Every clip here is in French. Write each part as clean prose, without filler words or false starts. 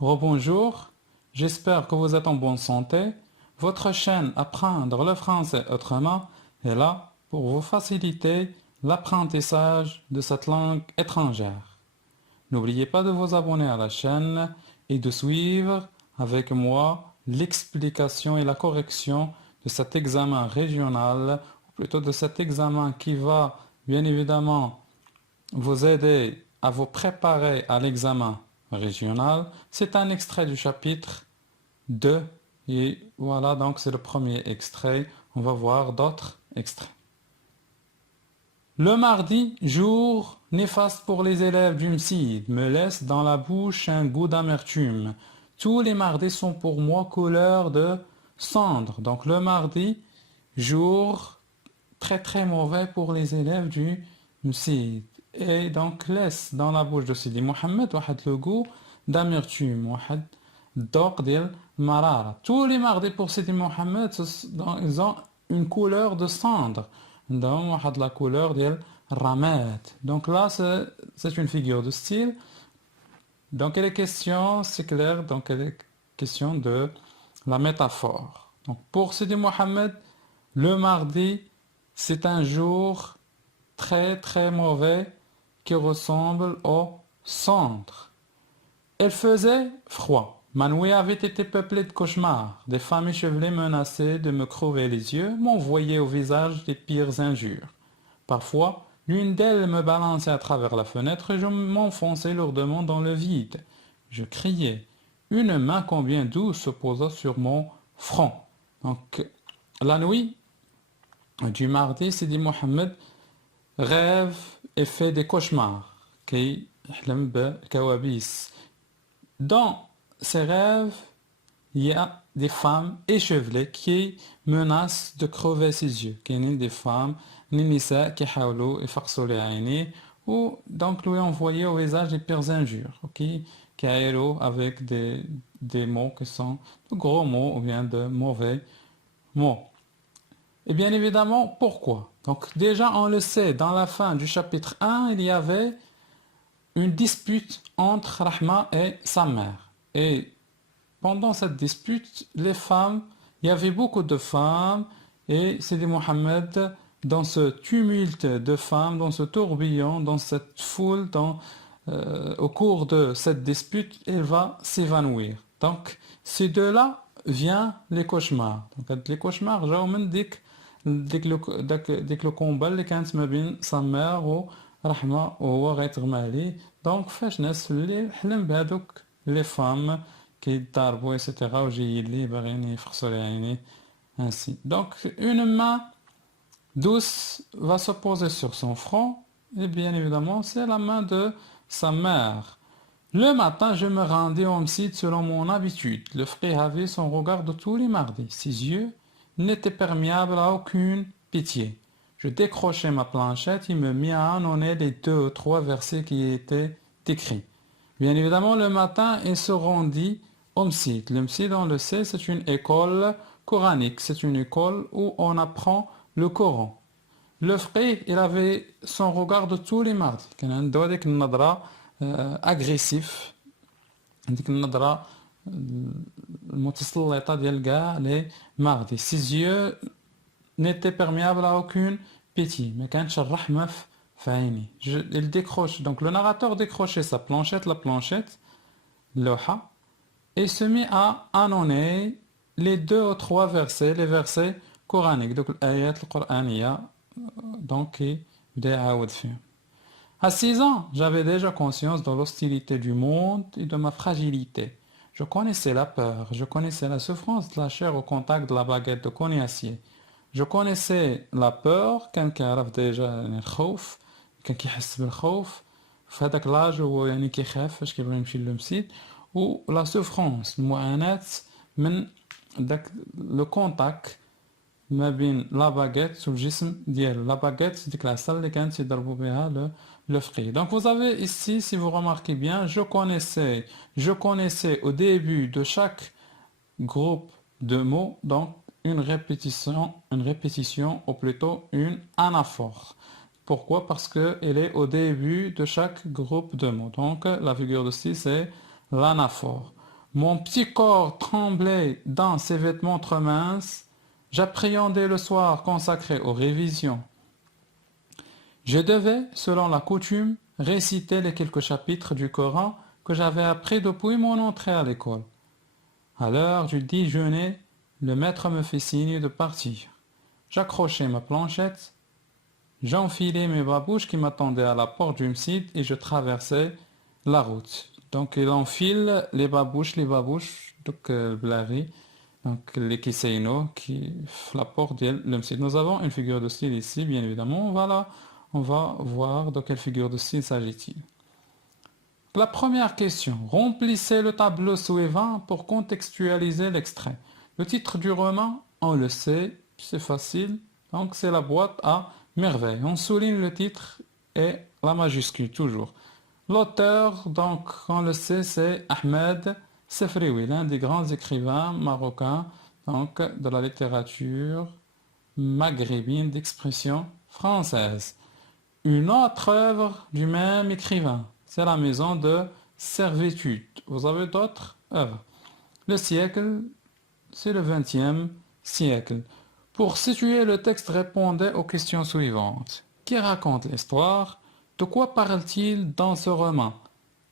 Rebonjour, j'espère que vous êtes en bonne santé. Votre chaîne Apprendre le français autrement est là pour vous faciliter l'apprentissage de cette langue étrangère. N'oubliez pas de vous abonner à la chaîne et de suivre avec moi l'explication et la correction de cet examen régional, ou plutôt de cet examen qui va bien évidemment vous aider à vous préparer à l'examen régional. C'est un extrait du chapitre 2 et voilà, donc c'est le premier extrait. On va voir d'autres extraits. Le mardi, jour néfaste pour les élèves du MSID, me laisse dans la bouche un goût d'amertume. Tous les mardis sont pour moi couleur de cendre. Donc le mardi, jour très très mauvais pour les élèves du MSID. Et donc laisse dans la bouche de Sidi Mohamed le goût d'amertume, الذوق ديال المرارة. Tous les mardis pour Sidi Mohamed, ils ont une couleur de cendre. عندهم واحد la couleur ديال الرماد. Donc là, c'est une figure de style. Donc il est question, c'est clair, donc il est question de la métaphore. Donc pour Sidi Mohamed, le mardi, c'est un jour très très mauvais qui ressemble au cendre. Il faisait froid. Ma nuit avait été peuplée de cauchemars. Des femmes échevelées menaçaient de me crever les yeux, m'envoyaient au visage les pires injures. Parfois, l'une d'elles me balançait à travers la fenêtre et je m'enfonçais lourdement dans le vide. Je criais. Une main combien douce se posa sur mon front. Donc, la nuit du mardi, Sidi Mohamed rêve et fait des cauchemars. Dans ces rêves, il y a des femmes échevelées qui menacent de crever ses yeux. Il y a des femmes, des nisa qui حاولوا يفقسوا لي عينيه ou donc lui envoyer au visage les pires injures, qui avec des mots qui sont de gros mots ou bien de mauvais mots. Et bien évidemment, pourquoi? Donc déjà, on le sait, dans la fin du chapitre 1, il y avait une dispute entre Rahma et sa mère. Et pendant cette dispute, les femmes, il y avait beaucoup de femmes, et Sidi Mohamed, dans ce tumulte de femmes, dans ce tourbillon, dans cette foule, au cours de cette dispute, il va s'évanouir. Donc, ces deux-là viennent les cauchemars. Donc, les cauchemars, dès que le combat اللي كانت ما بين sa mère ورحمة وهو غيتغمى عليه. Donc, فاش ناس اللي حلم بهذوك les femmes كيتضاربوا etc. وجايين ليه باغيين يفقسوا ليه عينيه ainsi. Donc, une main douce va se poser sur son front et bien évidemment, c'est la main de sa mère. Le matin, je me rendais au MSID selon mon habitude. Le frère avait son regard de tous les mardis. Ses yeux n'étaient perméables à aucune pitié. Je décrochai ma planchette et me mis à annoncer les 2 ou 3 versets qui étaient écrits. Bien évidemment, le matin, il se rendit au MSID. Le MSID, on le sait, c'est une école coranique. C'est une école où on apprend le Coran. Le frère, il avait son regard de tous les mardis. كان عنده هذيك النظرة agressif, هذيك النظرة المتسلطة ديال كاع لي ماردي. Ses yeux n'étaient perméables à aucune pitié. ما كانش الرحمة في عيني. Il décroche. Donc le narrateur décrochait sa planchette, la planchette, لوحة, et se mit à annoncer les 2 ou 3 versets, les versets coraniques. Donc الآيات القرآنية. Donc بدأ يعاود فيهم. À 6 ans, j'avais déjà conscience de l'hostilité du monde et de ma fragilité. Je connaissais la peur, je connaissais la souffrance de la chair au contact de la baguette de cognacé. Je connaissais la peur, كان كيعرف déjà الخوف, كان كيحس بالخوف في هذاك لاج هو يعني كيخاف فاش كيبغي يمشي للمسيد, و la souffrance, المعاناة من داك لو كونتاكت ما بين لا باغيت والجسم ديالو. لا باغيت ديك العصا اللي كانت يضربوا بها le frère. Donc vous avez ici, si vous remarquez bien, je connaissais au début de chaque groupe de mots, donc une répétition ou plutôt une anaphore. Pourquoi? Parce qu'elle est au début de chaque groupe de mots. Donc la figure de style, c'est l'anaphore. Mon petit corps tremblait dans ses vêtements trop minces. J'appréhendais le soir consacré aux révisions. Je devais, selon la coutume, réciter les quelques chapitres du Coran que j'avais appris depuis mon entrée à l'école. À l'heure du déjeuner, le maître me fit signe de partir. J'accrochai ma planchette, j'enfilai mes babouches qui m'attendaient à la porte du msid et je traversai la route. Donc il enfile les babouches, donc blari, donc les kisseino qui la porte de le msid. Nous avons une figure de style ici, bien évidemment. Voilà, on va voir de quelle figure de style s'agit-il. La première question. Remplissez le tableau suivant pour contextualiser l'extrait. Le titre du roman, on le sait, c'est facile. Donc c'est la boîte à merveille. On souligne le titre et la majuscule toujours. L'auteur, donc on le sait, c'est Ahmed Sefrioui, l'un des grands écrivains marocains donc, de la littérature maghrébine d'expression française. Une autre œuvre du même écrivain, c'est la maison de servitude. Vous avez d'autres œuvres. Le siècle, c'est le XXe siècle. Pour situer le texte, répondez aux questions suivantes. Qui raconte l'histoire? De quoi parle-t-il dans ce roman?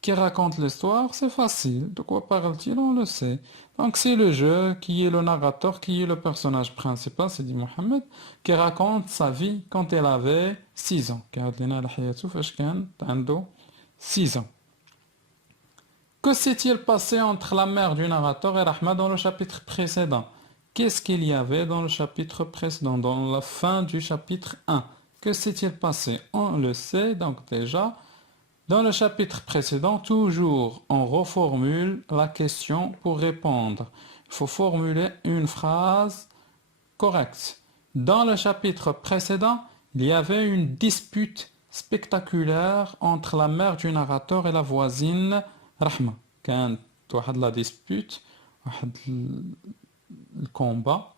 Qui raconte l'histoire? C'est facile. De quoi parle-t-il? On le sait. Donc c'est le jeu qui est le narrateur, qui est le personnage principal, c'est dit Mohamed, qui raconte sa vie quand elle avait 6 ans. 6 ans. Que s'est-il passé entre la mère du narrateur et Rahma dans le chapitre précédent? Qu'est-ce qu'il y avait dans le chapitre précédent, dans la fin du chapitre 1? Que s'est-il passé? On le sait donc déjà. Dans le chapitre précédent, toujours on reformule la question pour répondre. Il faut formuler une phrase correcte. Dans le chapitre précédent, il y avait une dispute spectaculaire entre la mère du narrateur et la voisine Rahma. كانت واحد la dispute, واحد le combat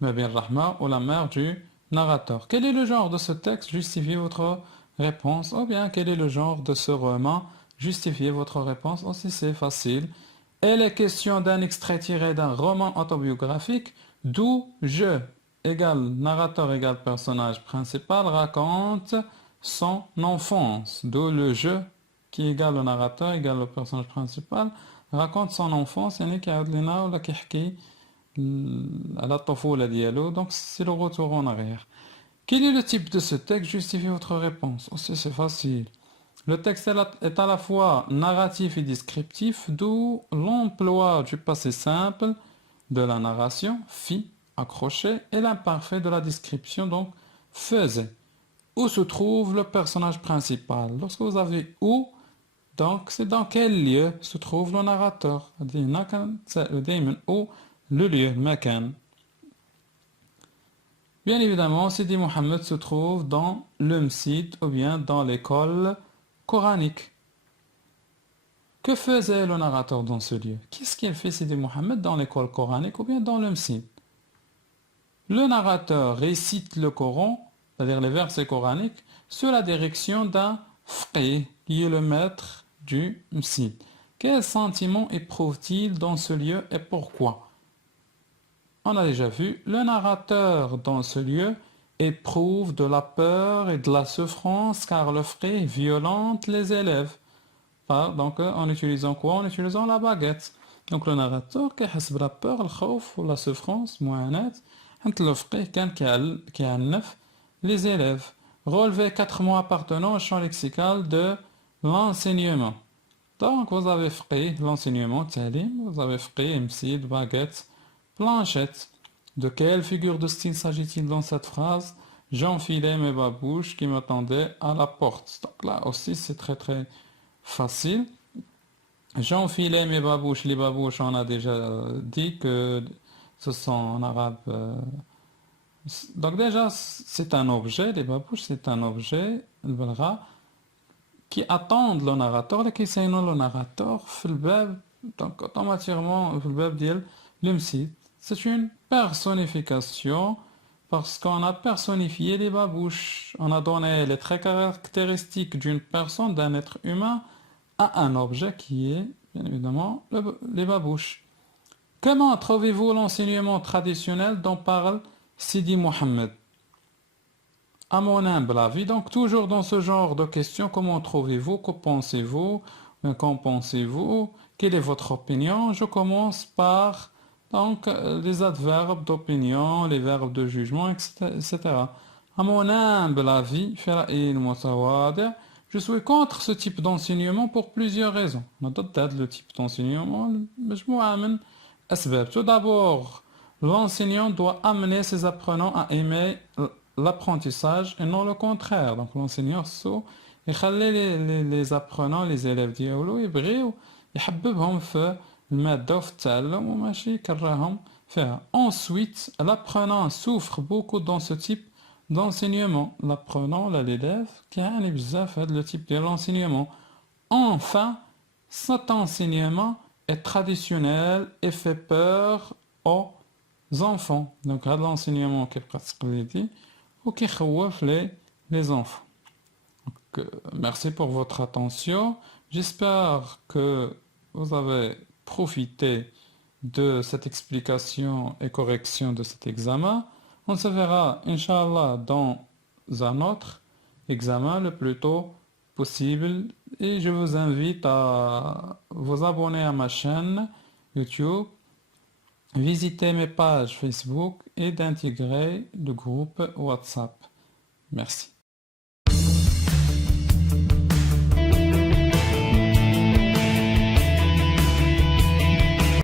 ما بين Rahma ou la mère du narrateur. Quel est le genre de ce texte? Justifiez votre réponse. Ou bien quel est le genre de ce roman? Justifiez votre réponse. Aussi c'est facile. Elle est question d'un extrait tiré d'un roman autobiographique d'où je égale narrateur égale personnage principal raconte son enfance. D'où le je qui égale le narrateur égale le personnage principal raconte son enfance. يعني كيعاود لنا ولا كيحكي على الطفولة ديالو. Donc c'est le retour en arrière. Quel est le type de ce texte? Justifiez votre réponse. Aussi c'est facile. Le texte est à la fois narratif et descriptif, d'où l'emploi du passé simple de la narration, fit, accroché, et l'imparfait de la description, donc faisait. Où se trouve le personnage principal? Lorsque vous avez où, donc c'est dans quel lieu se trouve le narrateur? Où le lieu, makan. Bien évidemment, Sidi Mohammed se trouve dans le msid ou bien dans l'école coranique. Que faisait le narrateur dans ce lieu? Qu'est-ce qu'il fait Sidi Mohammed dans l'école coranique ou bien dans le msid? Le narrateur récite le Coran, c'est-à-dire les versets coraniques, sous la direction d'un faqih, qui est le maître du msid. Quel sentiment éprouve-t-il dans ce lieu et pourquoi? On a déjà vu, le narrateur dans ce lieu éprouve de la peur et de la souffrance car le faqih violente les élèves. Donc en utilisant quoi? En utilisant la baguette. Donc le narrateur qui a la peur, le خوف ou la souffrance, معاناة, عند le faqih كان كيعنف les élèves. Relevez 4 mots appartenant au champ lexical de l'enseignement. Donc vous avez faqih, l'enseignement, talim, vous avez faqih, msid, baguette, planchette. De quelle figure de style s'agit-il dans cette phrase? J'enfilais mes babouches qui m'attendaient à la porte. Donc là aussi c'est très très facile. J'enfilais mes babouches. Les babouches, on a déjà dit que ce sont en arabe. Donc déjà c'est un objet. Les babouches c'est un objet. Le balgha qui attendent le narrateur. Les qui s'aiment le narrateur. Donc automatiquement le bab ديال le msid. C'est une personnification parce qu'on a personnifié les babouches. On a donné les traits caractéristiques d'une personne, d'un être humain, à un objet qui est bien évidemment, les babouches. Comment trouvez-vous l'enseignement traditionnel dont parle Sidi Mohammed? À mon humble avis, donc toujours dans ce genre de questions, comment trouvez-vous, que pensez-vous, qu'en pensez-vous, quelle est votre opinion? Je commence par donc les adverbes d'opinion, les verbes de jugement, etc., etc. À mon humble avis, je suis contre ce type d'enseignement pour plusieurs raisons. Le type d'enseignement, tout d'abord, l'enseignant doit amener ses apprenants à aimer l'apprentissage et non le contraire. Donc l'enseignant il les apprenants, les élèves ديالو يبغيو يحببهم في المادة وفي التعلم وماشي يكرههم فيها. Ensuite, l'apprenant souffre beaucoup dans ce type d'enseignement. L'apprenant, l'élève, كيعاني بزاف هذا le type de l'enseignement. Enfin, cet enseignement est traditionnel et fait peur aux enfants. Donc, هذا l'enseignement كيبقى تقليدي وكيخوف les enfants. Donc, merci pour votre attention. J'espère que vous avez profité de cette explication et correction de cet examen. On se verra, Inch'Allah, dans un autre examen le plus tôt possible. Et je vous invite à vous abonner à ma chaîne YouTube, visiter mes pages Facebook et d'intégrer le groupe WhatsApp. Merci.